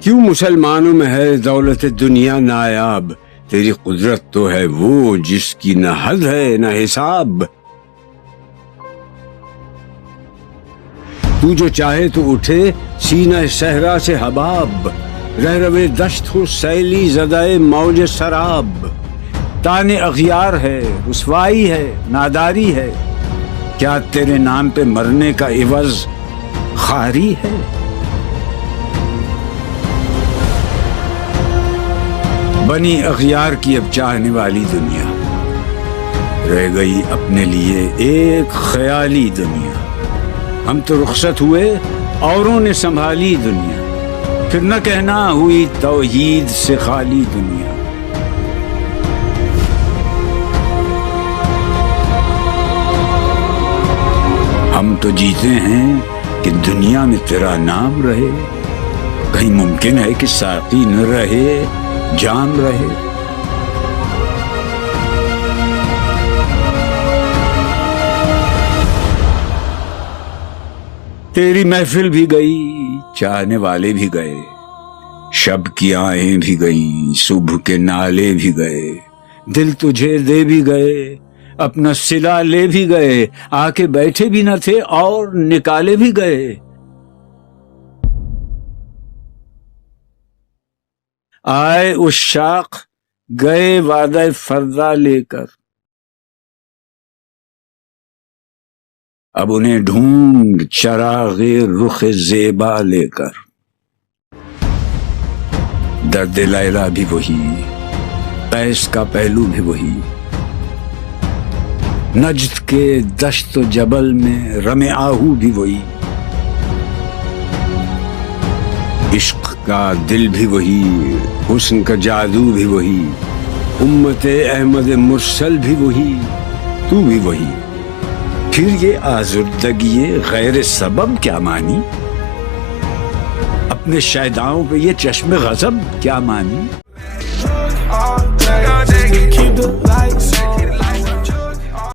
کیوں مسلمانوں میں ہے دولت دنیا نایاب، تیری قدرت تو ہے وہ جس کی نہ حد ہے نہ حساب۔ تو جو چاہے تو اٹھے سینہ صحرا سے حباب، رہ روے دشت ہو سیلی زدائے موج سراب۔ تانے اغیار ہے، رسوائی ہے، ناداری ہے، کیا تیرے نام پہ مرنے کا عوض خواری ہے؟ بنی اغیار کی اب چاہنے والی دنیا، رہ گئی اپنے لیے ایک خیالی دنیا۔ ہم تو رخصت ہوئے اوروں نے سنبھالی دنیا، پھر نہ کہنا ہوئی توحید سے خالی دنیا۔ ہم تو جیتے ہیں کہ دنیا میں تیرا نام رہے، کہیں ممکن ہے کہ ساقی نہ رہے جام رہے۔ تیری محفل بھی گئی، چاہنے والے بھی گئے، شب کی آہیں بھی گئیں، صبح کے نالے بھی گئے، دل تجھے دے بھی گئے، اپنا صلہ لے بھی گئے، آ کے بیٹھے بھی نہ تھے اور نکالے بھی گئے۔ آئے عشاق گئے وعدہ فردا لے کر، اب انہیں ڈھونڈ چراغ رخ زیبا لے کر۔ درد لیلا بھی وہی، قیس کا پہلو بھی وہی، نجد کے دشت و جبل میں رم آہو بھی وہی، عشق کا دل بھی وہی، حسن کا جادو بھی وہی، امت احمد مرسل بھی وہی، تو بھی وہی۔ پھر یہ آزردگی غیر سبب کیا مانی، اپنے شیداؤں پہ یہ چشم غضب کیا مانی۔